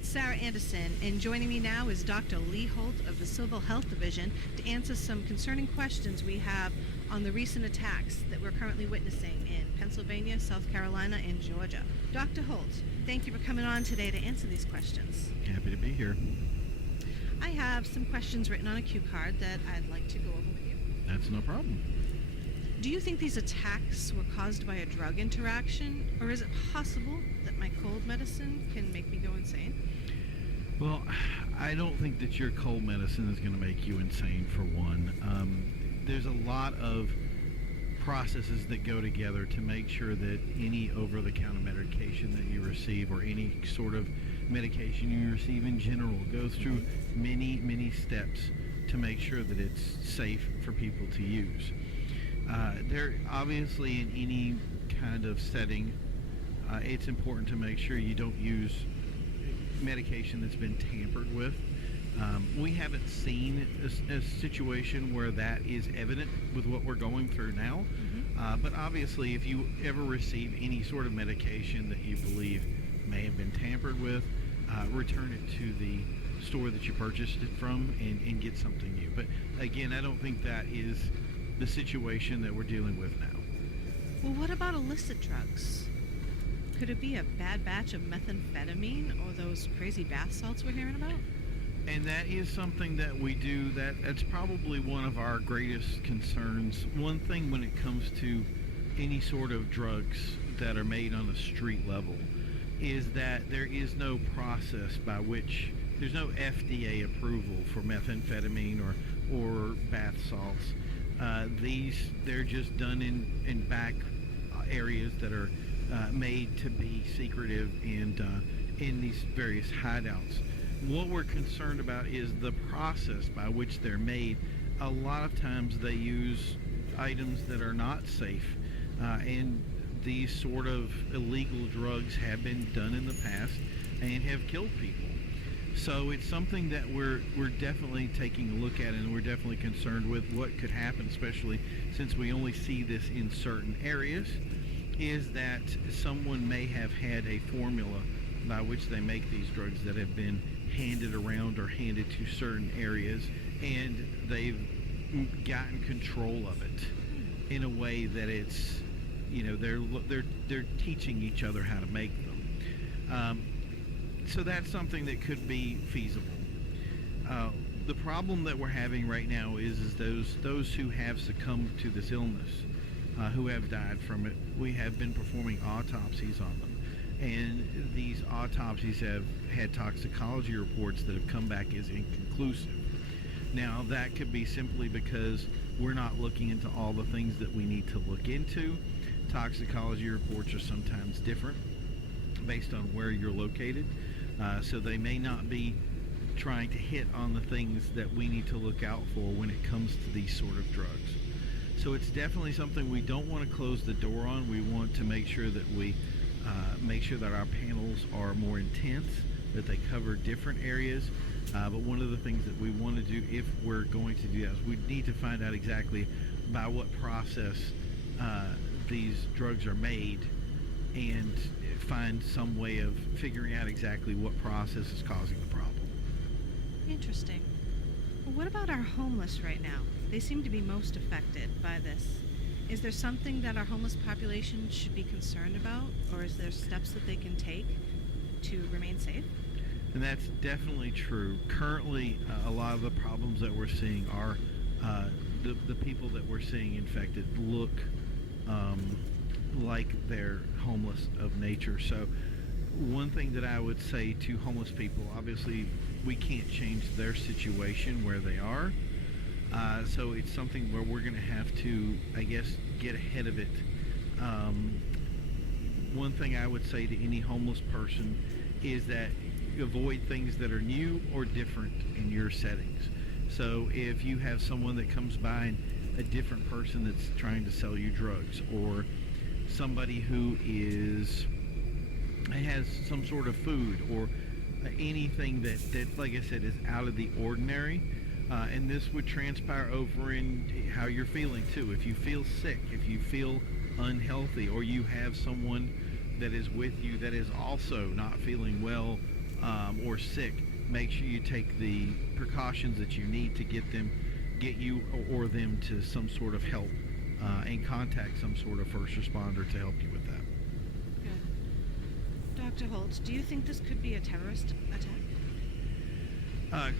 it's Sarah Anderson, and joining me now is Dr. Lee Holt of the Civil Health Division to answer some concerning questions we have on the recent attacks that we're currently witnessing in Pennsylvania, South Carolina, and Georgia. Dr. Holt, thank you for coming on today to answer these questions. Happy to be here. I have some questions written on a cue card that I'd like to go over with you. That's no problem. Do you think these attacks were caused by a drug interaction, or is it possible that my cold medicine can make me go insane? Well, I don't think that your cold medicine is going to make you insane, for one. There's a lot of processes that go together to make sure that any over-the-counter medication that you receive, or any sort of medication you receive in general, goes through many steps to make sure that it's safe for people to use. There, obviously, in any kind of setting, it's important to make sure you don't use medication that's been tampered with. We haven't seen a situation where that is evident with what we're going through now. But obviously, if you ever receive any sort of medication that you believe may have been tampered with, return it to the store that you purchased it from and get something new. But again, I don't think that is the situation that we're dealing with now. Well, what about illicit drugs? Could it be a bad batch of methamphetamine or those crazy bath salts we're hearing about? And that is something that we do. That's probably one of our greatest concerns. One thing when it comes to any sort of drugs that are made on a street level is that there is no process by which there's no FDA approval for methamphetamine or bath salts. They're just done in back areas that are made to be secretive and in these various hideouts. What we're concerned about is the process by which they're made. A lot of times they use items that are not safe, and these sort of illegal drugs have been done in the past and have killed people. So it's something that we're definitely taking a look at, and we're definitely concerned with what could happen, especially since we only see this in certain areas, is that someone may have had a formula by which they make these drugs that have been handed around or handed to certain areas, and they've gotten control of it in a way that it's, they're teaching each other how to make them. So that's something that could be feasible. The problem that we're having right now is those who have succumbed to this illness, who have died from it. We have been performing autopsies on them, and these autopsies have had toxicology reports that have come back as inconclusive. Now, that could be simply because we're not looking into all the things that we need to look into. Toxicology reports are sometimes different based on where you're located. So they may not be trying to hit on the things that we need to look out for when it comes to these sort of drugs. So it's definitely something we don't want to close the door on. We want to make sure that we make sure that our panels are more intense, that they cover different areas. But one of the things that we want to do, if we're going to do that, is we need to find out exactly by what process these drugs are made, and find some way of figuring out exactly what process is causing the problem. Interesting. Well, what about our homeless right now? They seem to be most affected by this. Is there something that our homeless population should be concerned about, or is there steps that they can take to remain safe? And that's definitely true. Currently, a lot of the problems that we're seeing are the people that we're seeing infected look like they're homeless of nature. So one thing that I would say to homeless people, obviously we can't change their situation where they are. So it's something where we're going to have to, I guess, get ahead of it. One thing I would say to any homeless person is that avoid things that are new or different in your settings. So if you have someone that comes by and a different person that's trying to sell you drugs, or somebody who has some sort of food, or anything that like I said, is out of the ordinary, and this would transpire over in how you're feeling too. If you feel sick, if you feel unhealthy, or you have someone that is with you that is also not feeling well, or sick, make sure you take the precautions that you need to get you or them to some sort of help, and contact some sort of first responder to help you with that. Good. Dr. Holtz, do you think this could be a terrorist attack?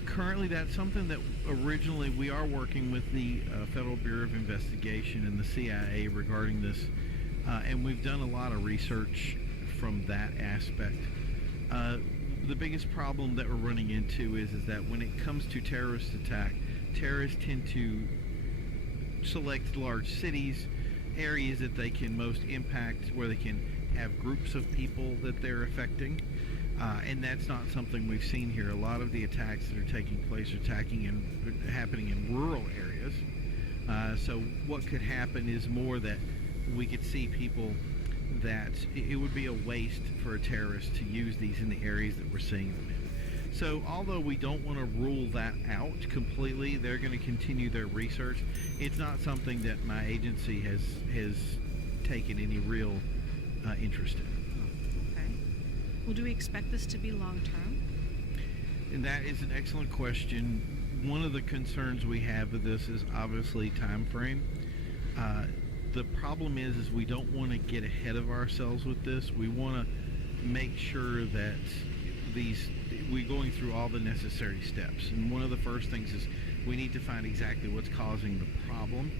Currently, that's something that originally we are working with the Federal Bureau of Investigation and the CIA regarding this, and we've done a lot of research from that aspect. The biggest problem that we're running into is that when it comes to terrorist attack, terrorists tend to select large cities, areas that they can most impact, where they can have groups of people that they're affecting. And that's not something we've seen here. A lot of the attacks that are taking place are happening in rural areas. So what could happen is more that we could see people that it would be a waste for a terrorist to use these in the areas that we're seeing them in. So although we don't want to rule that out completely, they're going to continue their research. It's not something that my agency has taken any real interest in. Well, do we expect this to be long-term? And that is an excellent question. One of the concerns we have with this is obviously time frame. The problem is we don't want to get ahead of ourselves with this. We want to make sure that we're going through all the necessary steps. And one of the first things is we need to find exactly what's causing the problem,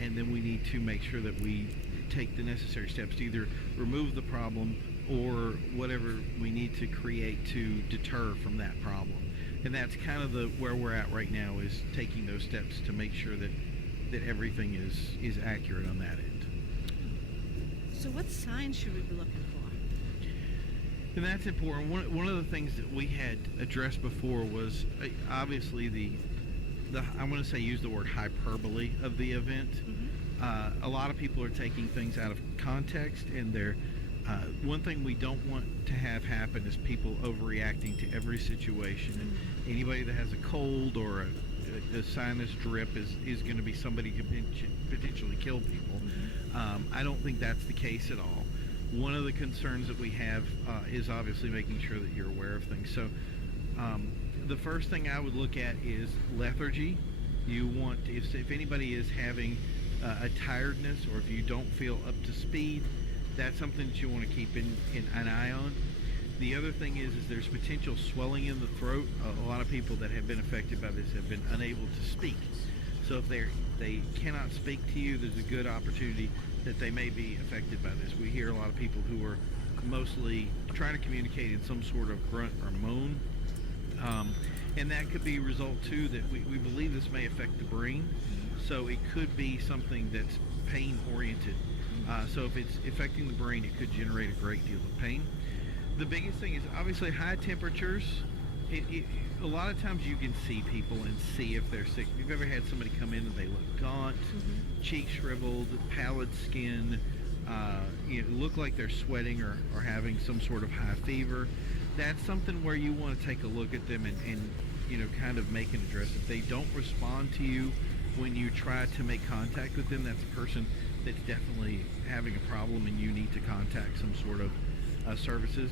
and then we need to make sure that we take the necessary steps to either remove the problem or whatever we need to create to deter from that problem. And that's kind of where we're at right now, is taking those steps to make sure that everything is accurate on that end. So what signs should we be looking for? And that's important. One of the things that we had addressed before was obviously the I want to say use the word hyperbole of the event. Mm-hmm. A lot of people are taking things out of context, and they're one thing we don't want to have happen is people overreacting to every situation. And anybody that has a cold or a sinus drip is going to be somebody who can potentially kill people. I don't think that's the case at all. One of the concerns that we have is obviously making sure that you're aware of things. So the first thing I would look at is lethargy. You want, if anybody is having a tiredness, or if you don't feel up to speed, that's something that you want to keep in an eye on. The other thing is there's potential swelling in the throat. A lot of people that have been affected by this have been unable to speak. So if they cannot speak to you, there's a good opportunity that they may be affected by this. We hear a lot of people who are mostly trying to communicate in some sort of grunt or moan. And that could be a result too that we believe this may affect the brain. So it could be something that's pain oriented. So if it's affecting the brain, it could generate a great deal of pain. The biggest thing is obviously high temperatures. A lot of times you can see people and see if they're sick. If you've ever had somebody come in and they look gaunt, cheeks shriveled, pallid skin, look like they're sweating or having some sort of high fever, that's something where you want to take a look at them and kind of make an address. If they don't respond to you when you try to make contact with them, that's a person that's definitely having a problem and you need to contact some sort of services.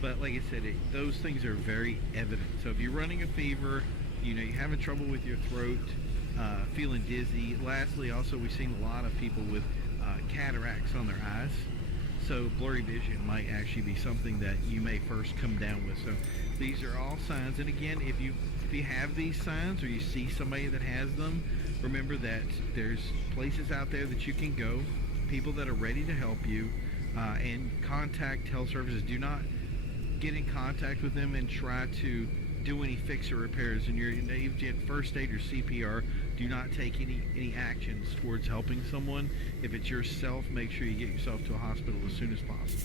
But like I said, those things are very evident. So if you're running a fever, you're having trouble with your throat, feeling dizzy. Lastly, also we've seen a lot of people with cataracts on their eyes. So blurry vision might actually be something that you may first come down with. So these are all signs. And again, if you have these signs or you see somebody that has them, remember that there's places out there that you can go, people that are ready to help you, and contact health services. Do not get in contact with them and try to do any fix or repairs. And you're in first aid or CPR, do not take any actions towards helping someone. If it's yourself, make sure you get yourself to a hospital as soon as possible.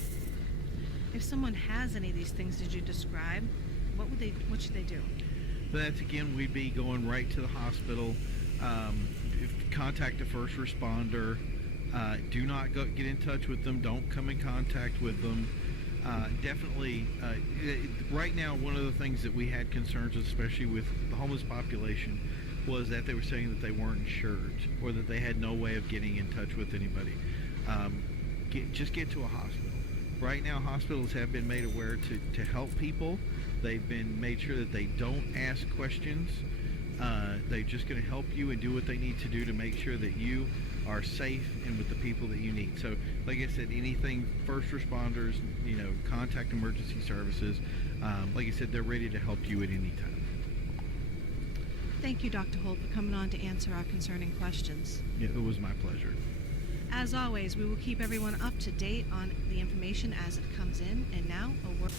If someone has any of these things did you describe, what should they do? That's again, we'd be going right to the hospital. Contact a first responder. Do not get in touch with them. Don't come in contact with them. Definitely, right now, one of the things that we had concerns with, especially with the homeless population, was that they were saying that they weren't insured or that they had no way of getting in touch with anybody. Just get to a hospital. Right now, hospitals have been made aware to help people, They've been made sure that they don't ask questions. They're just going to help you and do what they need to do to make sure that you are safe and with the people that you need. So, like I said, anything first responders, contact emergency services. Like I said, they're ready to help you at any time. Thank you, Dr. Holt, for coming on to answer our concerning questions. Yeah, it was my pleasure. As always, we will keep everyone up to date on the information as it comes in. And now, a word.